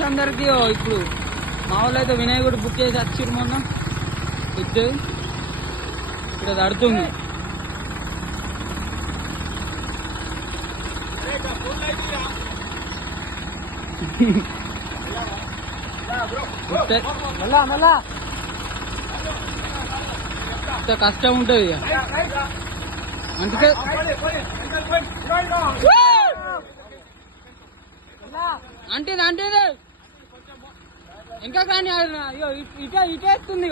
Friends అందరికి ఇప్పుడు మా వాళ్ళు అయితే వినాయకుడు బుక్ చేసి వచ్చిర్రు మొన్న ఇద్దరు ఇప్పుడు అది అడుతుంది. కష్టం ఉంటుంది ఇక అందుకే అంటే ఇంకా కానీ ఇటే ఎత్తుంది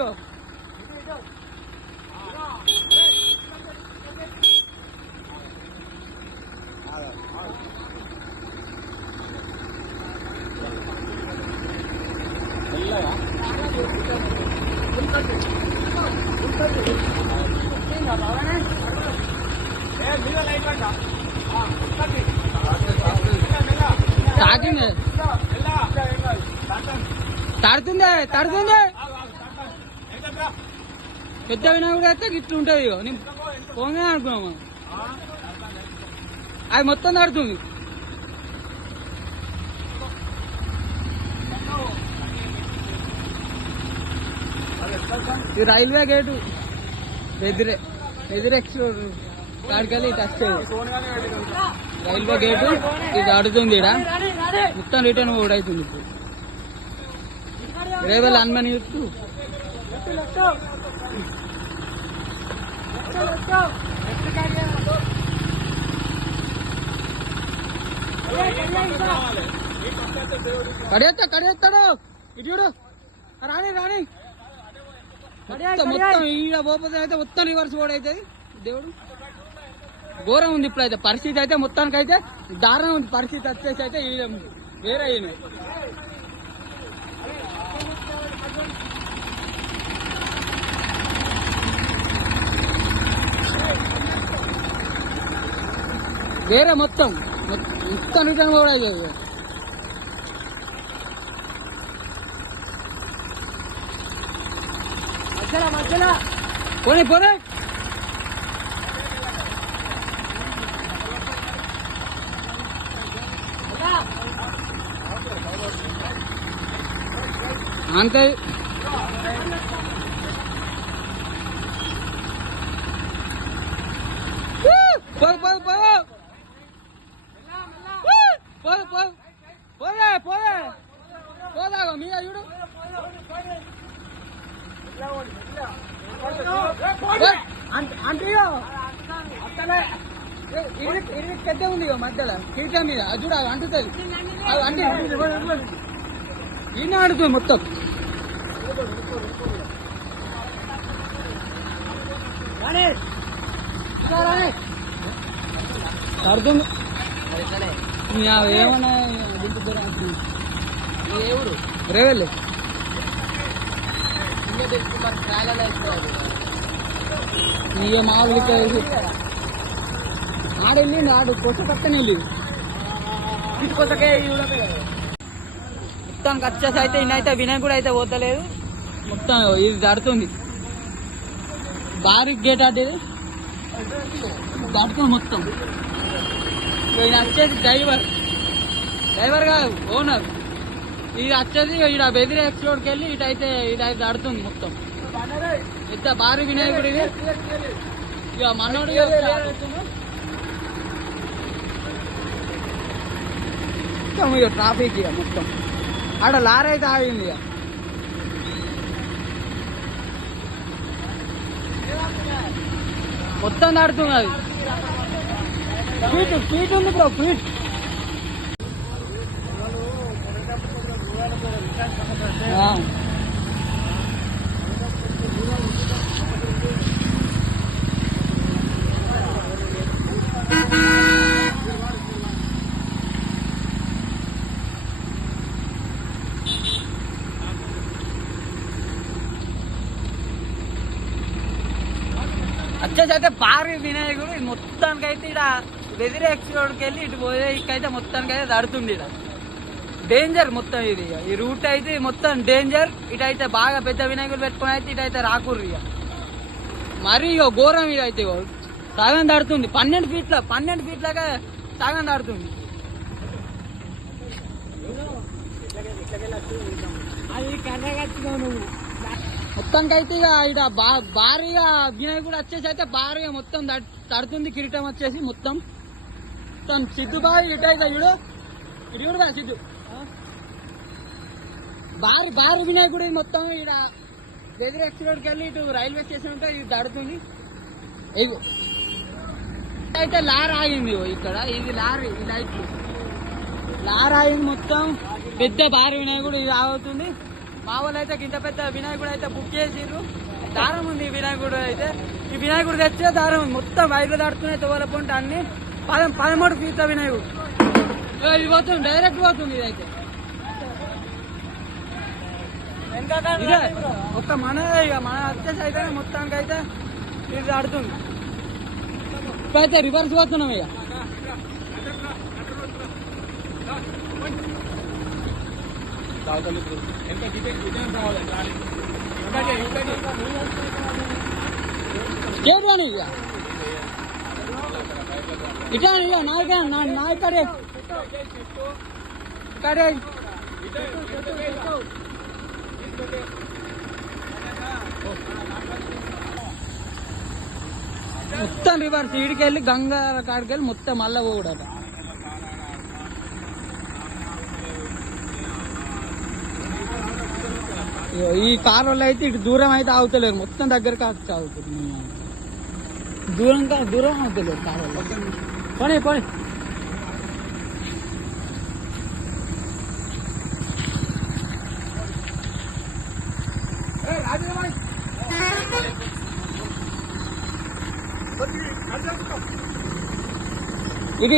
తడుతుంది పెద్ద వినాయకుడు అయితే గిట్లు ఉంటుంది నేను పోగా అనుకున్నాము అది మొత్తం తడుతుంది. ఇది రైల్వే గేటు ఎదురు ఎక్స్ప్లోర్ కాడికెళ్ళి ఇటు వస్తుంది రైల్వే గేటు. ఇది అడుతుంది ఇక్కడ మొత్తం రిటర్న్ కూడా అవుతుంది. ఇప్పుడు రేవల్ అన్మని చూస్తూ కడియేస్తాడు ఇటు చూడు రాని మొత్తం ఈడ పోతే అయితే మొత్తం రివర్స్ కూడా అవుతుంది. దేవుడు ఘోరం ఉంది ఇప్పుడైతే పరిస్థితి అయితే మొత్తానికి అయితే దారుణం ఉంది పరిస్థితి వచ్చేసి అయితే వేరే అయినాయి. వేరే మొత్తం రిటర్న్ కూడా అయ్యాయి. పోనీ అంతే పోదా మీద చూడు అంటే ఇది పెద్ద ఉంది మధ్యలో కీటం మీద అది చూడ అంటుతుంది అది అంటే ఈయన ఆడుతుంది మొత్తం. అర్థం ఏమన్నా రేవెళ్ళి ఇక మామూలుగా ఆడెళ్ళిండి ఆడు కొత్త పక్కన వెళ్ళి మొత్తం వచ్చేసి అయితే ఇన్నైతే వినాయకుడు అయితే పోతలేదు మొత్తం ఇది దాడుతుంది. భారీ గేట్ ఆడేది దాటుతుంది మొత్తం. ఈయన వచ్చేసి డ్రైవర్ కాదు ఓనర్. ఇది వచ్చేసి ఇక్కడ బెదిరి ఎక్స్ప్లోర్కి వెళ్ళి ఇటైతే దాడుతుంది మొత్తం. ఎంత భారీ వినాయకుడు ఇది ఇక మనోడు మొత్తం ఇక ట్రాఫిక్ ఇక మొత్తం ఆడ లారీ అయితే ఆగింది ఇక. మొత్తం దాడుతుంది అది ఫీట్ ఉంది బ్రో ఫీట్. వచ్చేసి అయితే భారీ వినాయకుడు మొత్తానికి అయితే ఇక్కడ వెదిరి ఎక్స్ప్లోర్కి వెళ్ళి ఇటు పోయే ఇక్కడైతే మొత్తానికి అయితే దాడుతుంది. ఇక్కడ డేంజర్ మొత్తం ఇది ఈ రూట్ అయితే మొత్తం డేంజర్. ఇటైతే బాగా పెద్ద వినాయకులు పెట్టుకుని అయితే ఇటైతే రాకూరు ఇక మరీ ఇక ఘోరం. ఇక అయితే సగం దాడుతుంది 12 ఫీట్లగా సగం దాడుతుంది. మొత్తానికి అయితే ఇక ఇక్కడ భారీగా వినాయకుడు వచ్చేసి అయితే భారీగా మొత్తం తడుతుంది. కిరీటం వచ్చేసి మొత్తం సిద్ధు బాగా ఇటు అయితే ఇడు బా సిద్ధు భారీ వినాయకుడు మొత్తం ఇక్కడ దగ్గర ఎక్స్రోడ్కి వెళ్ళి ఇటు రైల్వే స్టేషన్ ఉంటే ఇది తడుతుంది. అయితే లారీ ఆగింది ఇక్కడ, ఇది లారీ ఈ లైట్లు లారీ ఆగింది. మొత్తం పెద్ద భారీ వినాయకుడు ఇది ఆగుతుంది. మా వాళ్ళు అయితే ఇంత పెద్ద వినాయకుడు అయితే బుక్ చేసిర్రు. దారం ఉంది ఈ వినాయకుడు అయితే, ఈ వినాయకుడు తెచ్చే దారం ఉంది. మొత్తం వైర్లు దాడుతున్నాయి తోలపుంటే అన్ని 13 ఫీట్ల వినాయకుడు ఇది పోతుంది, డైరెక్ట్ పోతుంది. ఇదైతే ఇదే ఒక్క మన వచ్చేసి అయితే మొత్తానికి అయితే ఇది దాడుతుంది. ఇప్పుడైతే రివర్స్ పోతున్నాం ఇక. స్టేట్ అని ఇక ఇట్లా ఇక నా ఇక్కడే మొత్తం రివర్స్ ఈడికి వెళ్ళి గంగా కాడికి వెళ్ళి మొత్తం మళ్ళా పోకూడదు. ఈ కార్ వల్ల అయితే ఇటు దూరం అయితే ఆగుతలేరు, మొత్తం దగ్గరకు ఆగుతుంది. దూరం అవుతలేదు కార్ వల్ల. పోనీ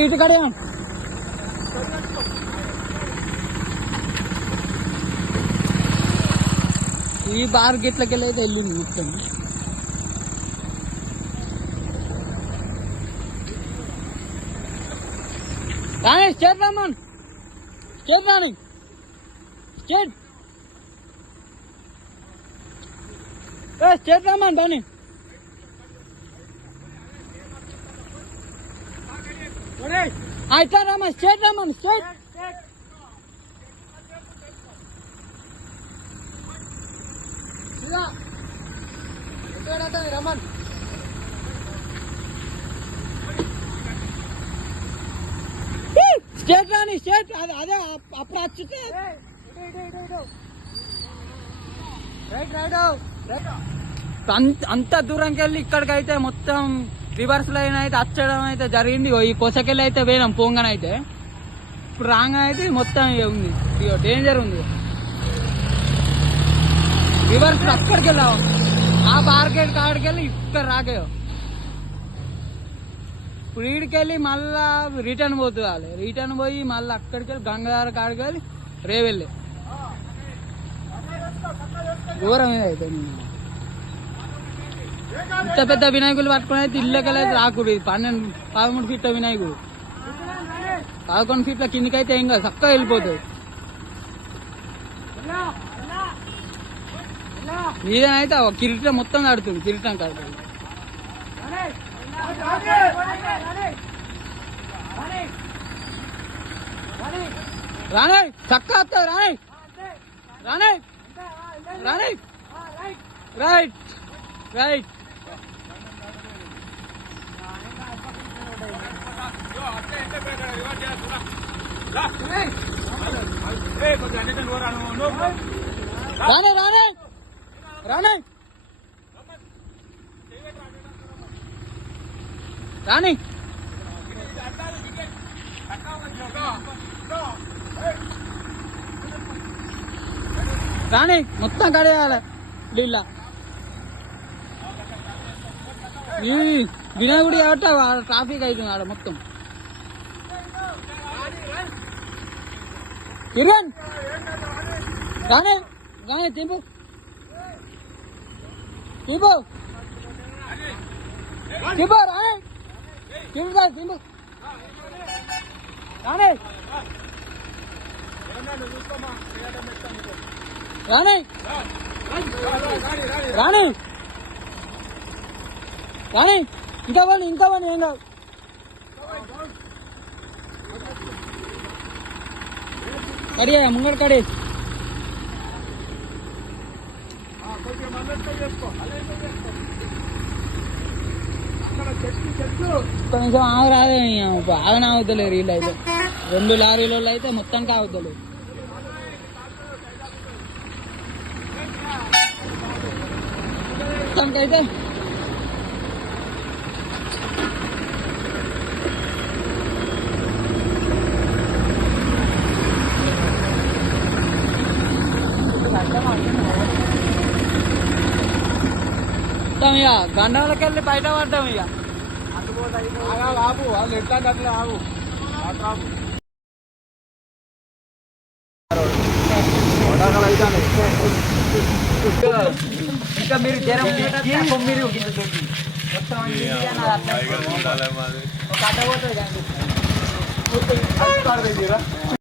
ఇటు కడే ఈ బార్ గిట్లకి వెళ్ళి అయితే వెళ్ళింది మొత్తం. రాని స్టేట్ రామన్ స్టేట్ రాని స్టేట్ రామన్ బాని అయితే రామన్ స్టేట్ రమన్ స్టేట్ రాని స్టేట్ అదే అప్పుడు వచ్చితే అంత దూరంకి వెళ్ళి ఇక్కడికైతే మొత్తం రివర్స్ లైన్ అయితే వచ్చడం అయితే జరిగింది. ఈ కొసకెళ్ళి అయితే పోయినాం పోంగనైతే. ఇప్పుడు రాగానే అయితే మొత్తం ఉంది, డేంజర్ ఉంది. రివర్స్ అక్కడికి వెళ్ళాం, ఆ మార్కెట్ కాడికి వెళ్ళి ఇక్కడ రాకేయో. ఇప్పుడు వీడికి వెళ్ళి మళ్ళా రిటర్న్ పోతుంది. రిటర్న్ పోయి మళ్ళీ అక్కడికి వెళ్ళి గంగాధర కాడికి వెళ్ళి రేవెళ్ళి ఘోరం అయితే. ఇంత పెద్ద వినాయకులు పట్టుకుని అయితే ఇళ్ళకెళ్ళైతే రాకూడదు. 13 ఫీట్ల వినాయకుడు 11 ఫీట్ల కిందికైతే ఏం కాదు, చక్కగా వెళ్ళిపోతుంది. మీదనైతే కిరీటం మొత్తం ఆడుతుంది, కిరీటం కాడుతుంది. రానే చక్క వస్తుంది, రానే రైట్ రాని మొత్తం కడేయాలి. ఇలా ఈ వినాయకుడి కాబట్టి ట్రాఫిక్ అవుతుంది ఆడ మొత్తం. కిరణ్ రానే తింపు రానే తింపు రానే ఇంకా పని ఏం కాదు. కడియా ముంగడు కడి కొంచెం ఆవు రాదే బాగా ఆగుతలేరు వీళ్ళు అయితే 2 లారీల అయితే మొత్తం కావుతలేరు మొత్తానికైతే ఇక గండంలోకి వెళ్ళి బయట పడ్డాం ఇక ఆగు వాళ్ళు ఎట్లా అట్లా ఆగు ఇంకా మీరు జ్వరం మీరు మొత్తం ఒక అడ్డ పోతుంది